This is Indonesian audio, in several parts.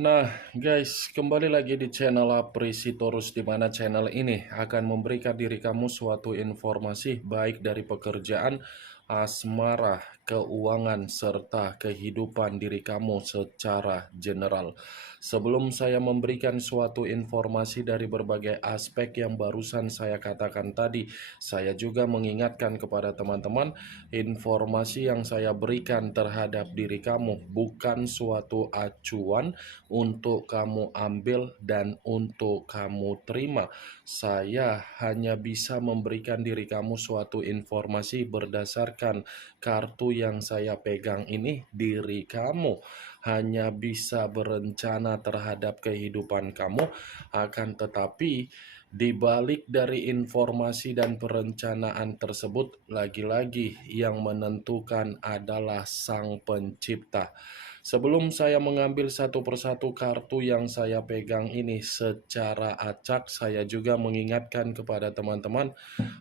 Nah, guys, kembali lagi di channel Aprisitorus, di mana channel ini akan memberikan diri kamu suatu informasi baik dari pekerjaan, asmara, keuangan, serta kehidupan diri kamu secara general. Sebelum saya memberikan suatu informasi dari berbagai aspek yang barusan saya katakan tadi, saya juga mengingatkan kepada teman-teman, informasi yang saya berikan terhadap diri kamu bukan suatu acuan untuk kamu ambil dan untuk kamu terima. Saya hanya bisa memberikan diri kamu suatu informasi berdasarkan kartu yang saya pegang ini. Diri kamu hanya bisa berencana terhadap kehidupan kamu, akan tetapi di balik dari informasi dan perencanaan tersebut, lagi-lagi yang menentukan adalah Sang Pencipta. Sebelum saya mengambil satu persatu kartu yang saya pegang ini secara acak, saya juga mengingatkan kepada teman-teman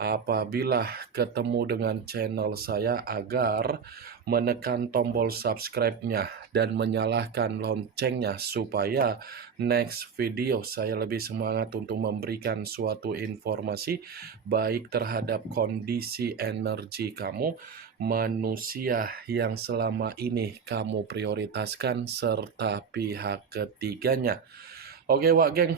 apabila ketemu dengan channel saya agar menekan tombol subscribe-nya dan menyalakan loncengnya supaya next video saya lebih semangat untuk memberikan suatu informasi baik terhadap kondisi energi kamu, manusia yang selama ini kamu prioritaskan, serta pihak ketiganya. Oke, Wak Geng,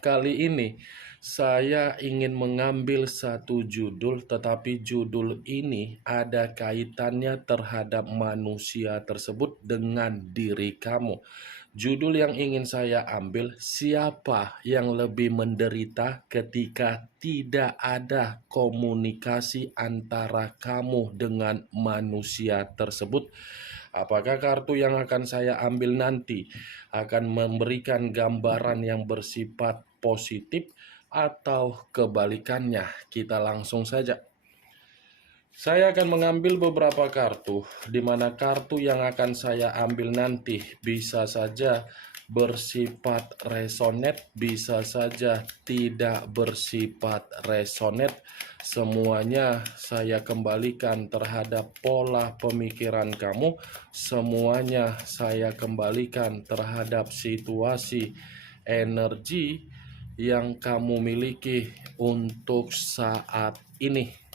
kali ini saya ingin mengambil satu judul, tetapi judul ini ada kaitannya terhadap manusia tersebut dengan diri kamu. Judul yang ingin saya ambil, siapa yang lebih menderita ketika tidak ada komunikasi antara kamu dengan manusia tersebut? Apakah kartu yang akan saya ambil nanti akan memberikan gambaran yang bersifat positif atau kebalikannya? Kita langsung saja. Saya akan mengambil beberapa kartu, di mana kartu yang akan saya ambil nanti bisa saja bersifat resonate, bisa saja tidak bersifat resonate. Semuanya saya kembalikan terhadap pola pemikiran kamu, semuanya saya kembalikan terhadap situasi energi yang kamu miliki untuk saat ini.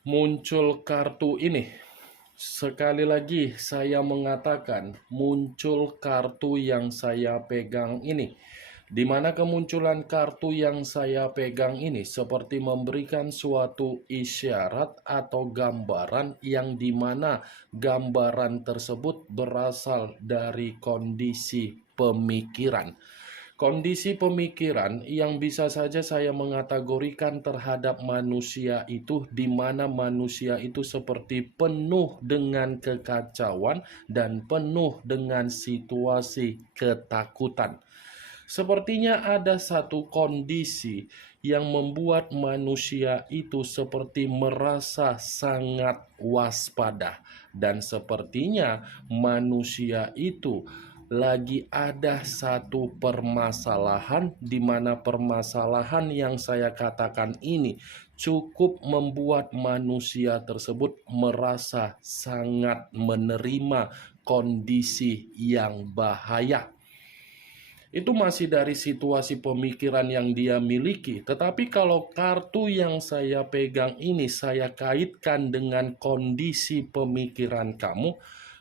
Muncul kartu ini. Sekali lagi saya mengatakan muncul kartu yang saya pegang ini. Di mana kemunculan kartu yang saya pegang ini seperti memberikan suatu isyarat atau gambaran yang dimana gambaran tersebut berasal dari kondisi pemikiran. Kondisi pemikiran yang bisa saja saya mengategorikan terhadap manusia itu, di mana manusia itu seperti penuh dengan kekacauan dan penuh dengan situasi ketakutan. Sepertinya ada satu kondisi yang membuat manusia itu seperti merasa sangat waspada, dan sepertinya manusia itu lagi ada satu permasalahan, di mana permasalahan yang saya katakan ini cukup membuat manusia tersebut merasa sangat menerima kondisi yang bahaya. Itu masih dari situasi pemikiran yang dia miliki. Tetapi kalau kartu yang saya pegang ini saya kaitkan dengan kondisi pemikiran kamu,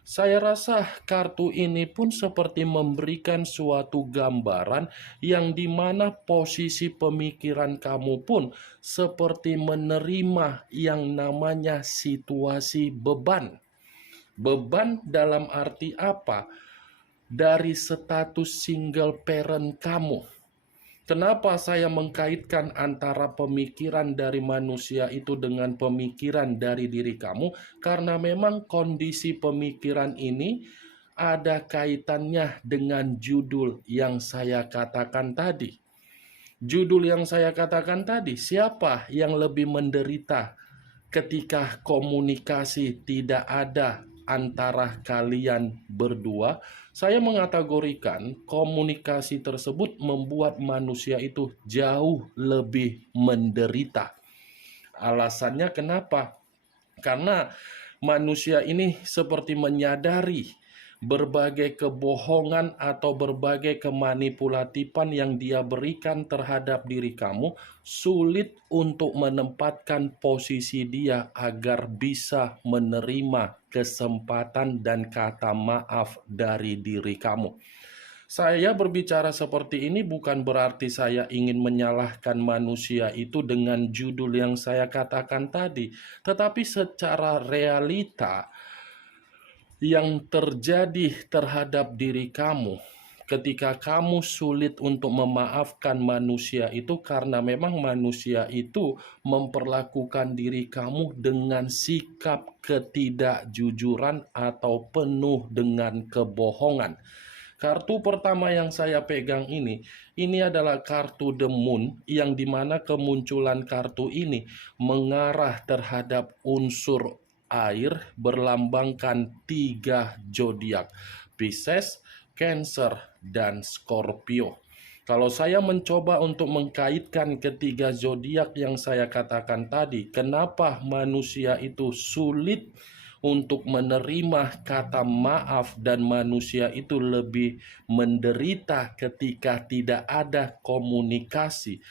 saya rasa kartu ini pun seperti memberikan suatu gambaran yang dimana posisi pemikiran kamu pun seperti menerima yang namanya situasi beban. Beban dalam arti apa? Dari status single parent kamu. Kenapa saya mengkaitkan antara pemikiran dari manusia itu dengan pemikiran dari diri kamu? Karena memang kondisi pemikiran ini ada kaitannya dengan judul yang saya katakan tadi. Judul yang saya katakan tadi, siapa yang lebih menderita ketika komunikasi tidak ada antara kalian berdua, saya mengategorikan komunikasi tersebut membuat manusia itu jauh lebih menderita. Alasannya kenapa? Karena manusia ini seperti menyadari berbagai kebohongan atau berbagai kemanipulatifan yang dia berikan terhadap diri kamu, sulit untuk menempatkan posisi dia agar bisa menerima kesempatan dan kata maaf dari diri kamu. Saya berbicara seperti ini bukan berarti saya ingin menyalahkan manusia itu dengan judul yang saya katakan tadi, tetapi secara realita yang terjadi terhadap diri kamu ketika kamu sulit untuk memaafkan manusia itu karena memang manusia itu memperlakukan diri kamu dengan sikap ketidakjujuran atau penuh dengan kebohongan. Kartu pertama yang saya pegang ini adalah kartu The Moon, yang dimana kemunculan kartu ini mengarah terhadap unsur air berlambangkan 3 zodiak, Pisces, Cancer, dan Scorpio. Kalau saya mencoba untuk mengkaitkan ketiga zodiak yang saya katakan tadi, kenapa manusia itu sulit untuk menerima kata maaf dan manusia itu lebih menderita ketika tidak ada komunikasi.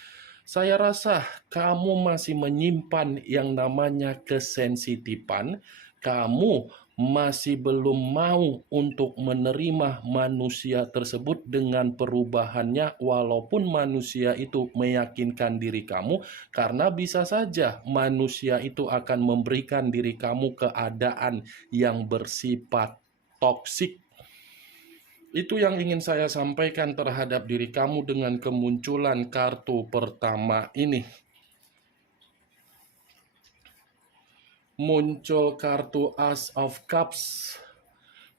Saya rasa kamu masih menyimpan yang namanya kesensitifan. Kamu masih belum mau untuk menerima manusia tersebut dengan perubahannya, walaupun manusia itu meyakinkan diri kamu, karena bisa saja manusia itu akan memberikan diri kamu keadaan yang bersifat toksik. Itu yang ingin saya sampaikan terhadap diri kamu dengan kemunculan kartu pertama ini. Muncul kartu Ace of Cups,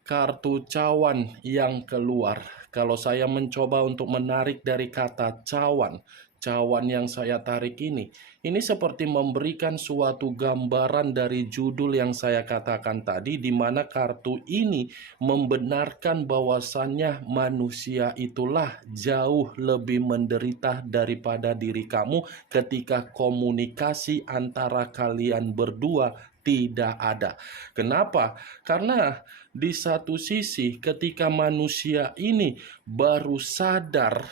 kartu cawan yang keluar. Kalau saya mencoba untuk menarik dari kata cawan yang saya tarik ini seperti memberikan suatu gambaran dari judul yang saya katakan tadi, di mana kartu ini membenarkan bahwasannya manusia itulah jauh lebih menderita daripada diri kamu ketika komunikasi antara kalian berdua tidak ada. Kenapa? Karena di satu sisi ketika manusia ini baru sadar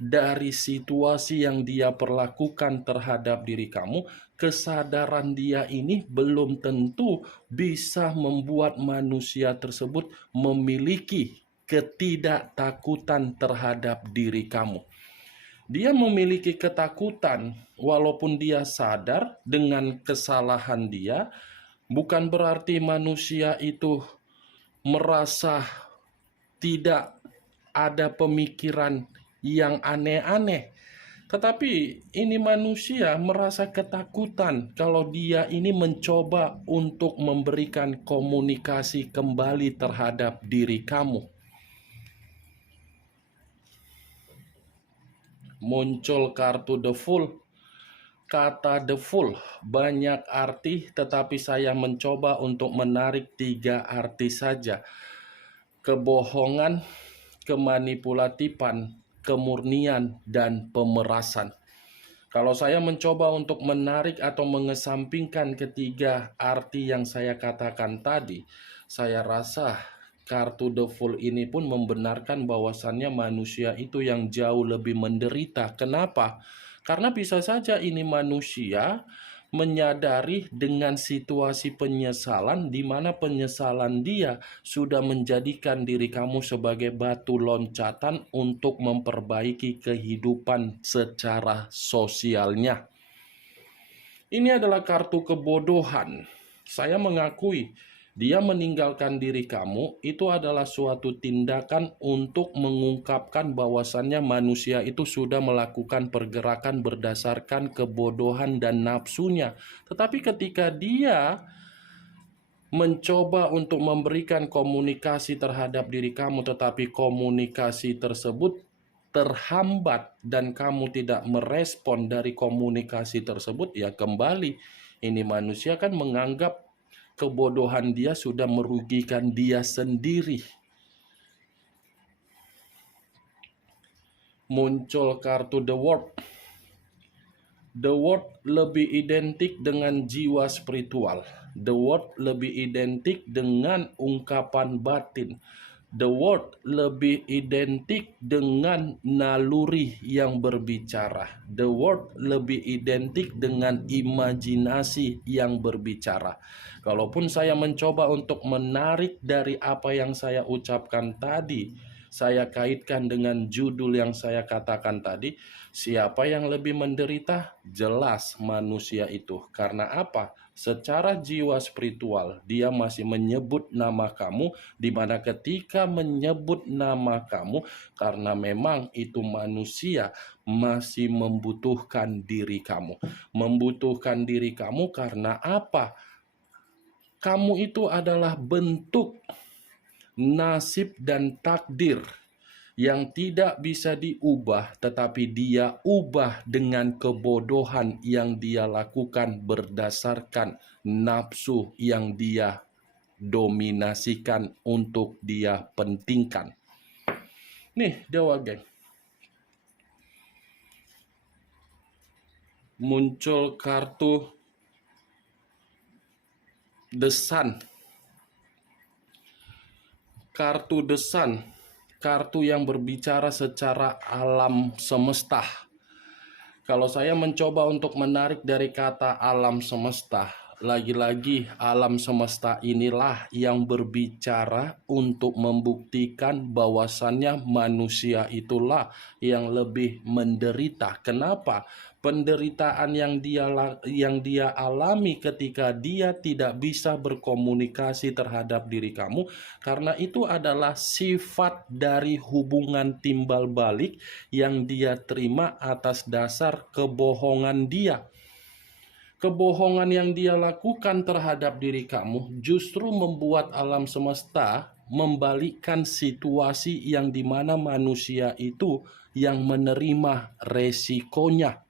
dari situasi yang dia perlakukan terhadap diri kamu, kesadaran dia ini belum tentu bisa membuat manusia tersebut memiliki ketidaktakutan terhadap diri kamu. Dia memiliki ketakutan walaupun dia sadar dengan kesalahan dia, bukan berarti manusia itu merasa tidak ada pemikiran yang aneh-aneh. Tetapi ini manusia merasa ketakutan kalau dia ini mencoba untuk memberikan komunikasi kembali terhadap diri kamu. Muncul kartu The Fool. Kata The Fool banyak arti, tetapi saya mencoba untuk menarik 3 arti saja. Kebohongan, kemanipulatifan, kemurnian, dan pemerasan. Kalau saya mencoba untuk menarik atau mengesampingkan ketiga arti yang saya katakan tadi, saya rasa kartu The Fool ini pun membenarkan bahwasannya manusia itu yang jauh lebih menderita. Kenapa? Karena bisa saja ini manusia menyadari dengan situasi penyesalan, di mana penyesalan dia sudah menjadikan diri kamu sebagai batu loncatan untuk memperbaiki kehidupan secara sosialnya. Ini adalah kartu kebodohan. Saya mengakui dia meninggalkan diri kamu itu adalah suatu tindakan untuk mengungkapkan bahwasannya manusia itu sudah melakukan pergerakan berdasarkan kebodohan dan nafsunya. Tetapi ketika dia mencoba untuk memberikan komunikasi terhadap diri kamu, tetapi komunikasi tersebut terhambat dan kamu tidak merespon dari komunikasi tersebut, ya kembali ini manusia kan menganggap kebodohan dia sudah merugikan dia sendiri. Muncul kartu The World. The World lebih identik dengan jiwa spiritual. The World lebih identik dengan ungkapan batin. The Word lebih identik dengan naluri yang berbicara. The Word lebih identik dengan imajinasi yang berbicara. Kalaupun saya mencoba untuk menarik dari apa yang saya ucapkan tadi, saya kaitkan dengan judul yang saya katakan tadi, siapa yang lebih menderita? Jelas manusia itu. Karena apa? Secara jiwa spiritual, dia masih menyebut nama kamu, di mana ketika menyebut nama kamu, karena memang itu manusia, masih membutuhkan diri kamu. Membutuhkan diri kamu karena apa? Kamu itu adalah bentuk nasib dan takdir yang tidak bisa diubah, tetapi dia ubah dengan kebodohan yang dia lakukan berdasarkan nafsu yang dia dominasikan untuk dia pentingkan. Nih, Dewa Geng. Muncul kartu The Sun. Kartu The Sun, kartu yang berbicara secara alam semesta. Kalau saya mencoba untuk menarik dari kata alam semesta, lagi-lagi alam semesta inilah yang berbicara untuk membuktikan bahwasannya manusia itulah yang lebih menderita. Kenapa? Penderitaan yang dia alami ketika dia tidak bisa berkomunikasi terhadap diri kamu, karena itu adalah sifat dari hubungan timbal balik yang dia terima atas dasar kebohongan dia. Kebohongan yang dia lakukan terhadap diri kamu justru membuat alam semesta membalikkan situasi yang dimana manusia itu yang menerima resikonya.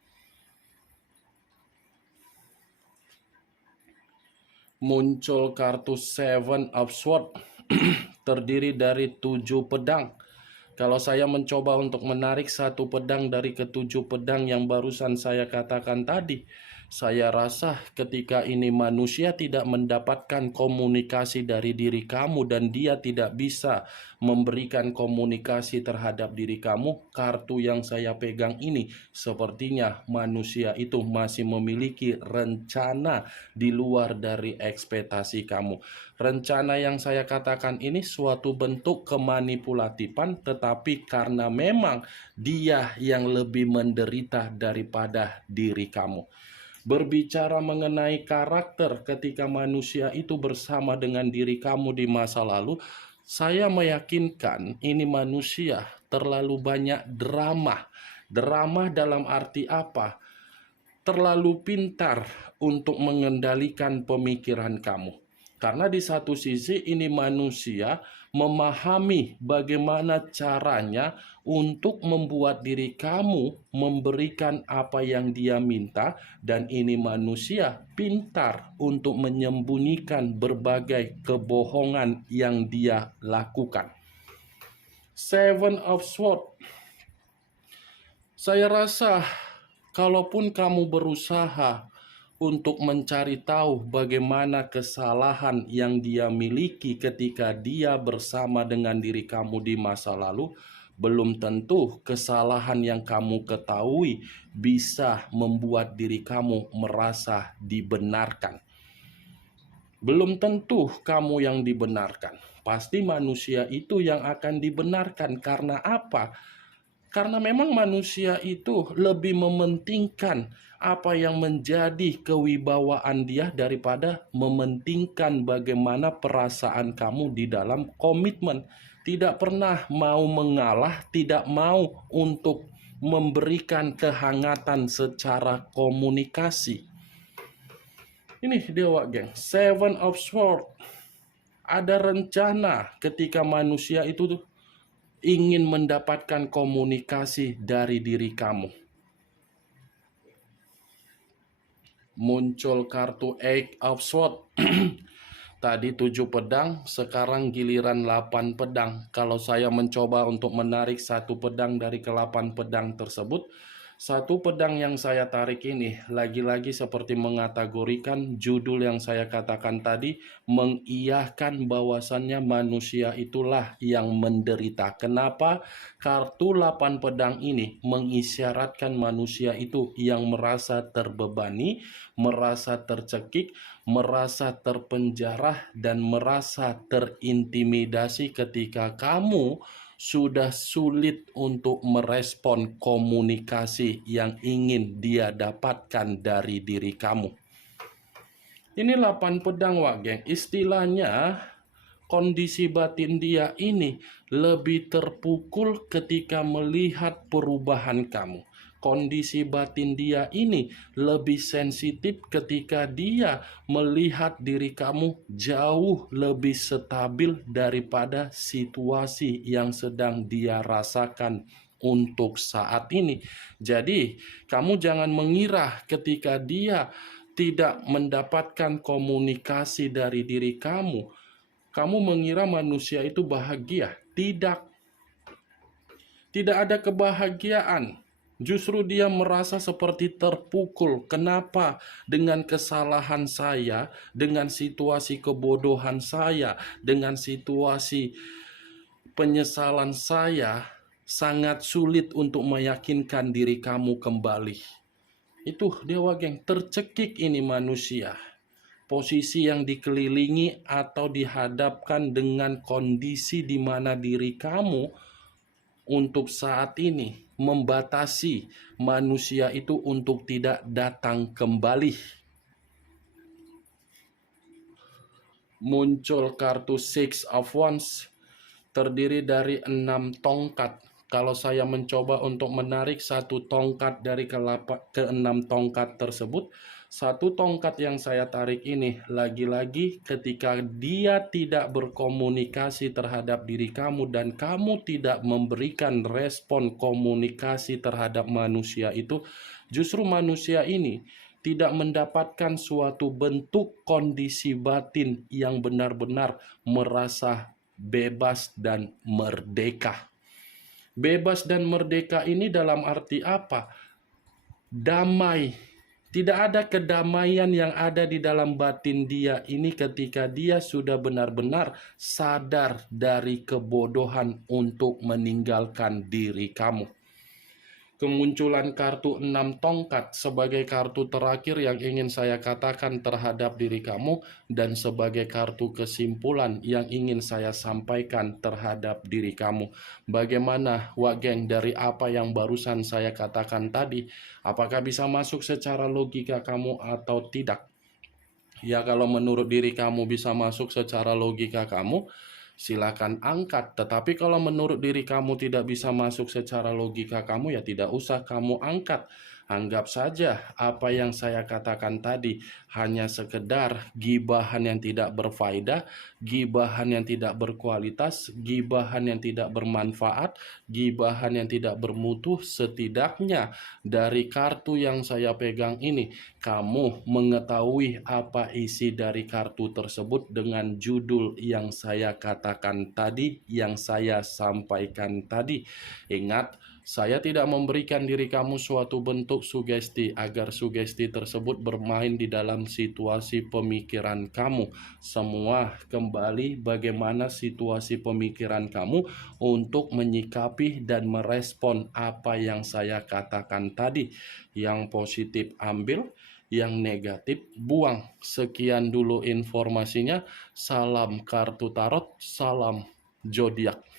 Muncul kartu Seven of Swords, terdiri dari 7 pedang. Kalau saya mencoba untuk menarik satu pedang dari ketujuh pedang yang barusan saya katakan tadi, saya rasa ketika ini manusia tidak mendapatkan komunikasi dari diri kamu dan dia tidak bisa memberikan komunikasi terhadap diri kamu, kartu yang saya pegang ini sepertinya manusia itu masih memiliki rencana di luar dari ekspektasi kamu. Rencana yang saya katakan ini suatu bentuk kemanipulatifan, tetapi karena memang dia yang lebih menderita daripada diri kamu. Berbicara mengenai karakter ketika manusia itu bersama dengan diri kamu di masa lalu, saya meyakinkan ini manusia terlalu banyak drama. Drama dalam arti apa? Terlalu pintar untuk mengendalikan pemikiran kamu. Karena di satu sisi ini manusia memahami bagaimana caranya untuk membuat diri kamu memberikan apa yang dia minta, dan ini manusia pintar untuk menyembunyikan berbagai kebohongan yang dia lakukan. Seven of Swords. Saya rasa kalaupun kamu berusaha untuk mencari tahu bagaimana kesalahan yang dia miliki ketika dia bersama dengan diri kamu di masa lalu, belum tentu kesalahan yang kamu ketahui bisa membuat diri kamu merasa dibenarkan. Belum tentu kamu yang dibenarkan. Pasti manusia itu yang akan dibenarkan. Karena apa? Karena memang manusia itu lebih mementingkan apa yang menjadi kewibawaan dia daripada mementingkan bagaimana perasaan kamu di dalam komitmen. Tidak pernah mau mengalah, tidak mau untuk memberikan kehangatan secara komunikasi. Ini Dewa Geng, Seven of Swords. Ada rencana ketika manusia itu ingin mendapatkan komunikasi dari diri kamu. Muncul kartu Eight of Swords. Tadi 7 pedang, sekarang giliran 8 pedang. Kalau saya mencoba untuk menarik satu pedang dari ke-8 pedang tersebut, satu pedang yang saya tarik ini lagi-lagi seperti mengategorikan judul yang saya katakan tadi, mengiyahkan bahwasannya manusia itulah yang menderita. Kenapa? Kartu 8 pedang ini mengisyaratkan manusia itu yang merasa terbebani, merasa tercekik, merasa terpenjara, dan merasa terintimidasi ketika kamu sudah sulit untuk merespon komunikasi yang ingin dia dapatkan dari diri kamu. Ini 8 pedang, Wak Geng. Istilahnya kondisi batin dia ini lebih terpukul ketika melihat perubahan kamu. Kondisi batin dia ini lebih sensitif ketika dia melihat diri kamu jauh lebih stabil daripada situasi yang sedang dia rasakan untuk saat ini. Jadi, kamu jangan mengira ketika dia tidak mendapatkan komunikasi dari diri kamu, kamu mengira manusia itu bahagia. Tidak. Tidak ada kebahagiaan. Justru dia merasa seperti terpukul. Kenapa? Dengan kesalahan saya, dengan situasi kebodohan saya, dengan situasi penyesalan saya, sangat sulit untuk meyakinkan diri kamu kembali. Itu Dewa Geng, tercekik ini manusia. Posisi yang dikelilingi atau dihadapkan dengan kondisi di mana diri kamu untuk saat ini membatasi manusia itu untuk tidak datang kembali. Muncul kartu Six of Wands, terdiri dari 6 tongkat. Kalau saya mencoba untuk menarik satu tongkat dari ke-6 tongkat tersebut, satu tongkat yang saya tarik ini lagi-lagi ketika dia tidak berkomunikasi terhadap diri kamu dan kamu tidak memberikan respon komunikasi terhadap manusia itu, justru manusia ini tidak mendapatkan suatu bentuk kondisi batin yang benar-benar merasa bebas dan merdeka. Bebas dan merdeka ini dalam arti apa? Damai. Tidak ada kedamaian yang ada di dalam batin dia ini ketika dia sudah benar-benar sadar dari kebodohan untuk meninggalkan diri kamu. Kemunculan kartu 6 tongkat sebagai kartu terakhir yang ingin saya katakan terhadap diri kamu dan sebagai kartu kesimpulan yang ingin saya sampaikan terhadap diri kamu. Bagaimana, Wak Geng, dari apa yang barusan saya katakan tadi? Apakah bisa masuk secara logika kamu atau tidak? Ya, kalau menurut diri kamu bisa masuk secara logika kamu, silakan angkat. Tetapi kalau menurut diri kamu tidak bisa masuk secara logika kamu, ya tidak usah kamu angkat. Anggap saja apa yang saya katakan tadi hanya sekedar gibahan yang tidak berfaedah, gibahan yang tidak berkualitas, gibahan yang tidak bermanfaat, gibahan yang tidak bermutu. Setidaknya dari kartu yang saya pegang ini, kamu mengetahui apa isi dari kartu tersebut dengan judul yang saya katakan tadi, yang saya sampaikan tadi. Ingat, saya tidak memberikan diri kamu suatu bentuk sugesti agar sugesti tersebut bermain di dalam situasi pemikiran kamu. Semua kembali bagaimana situasi pemikiran kamu untuk menyikapi dan merespon apa yang saya katakan tadi. Yang positif ambil, yang negatif buang. Sekian dulu informasinya. Salam kartu tarot, salam zodiak.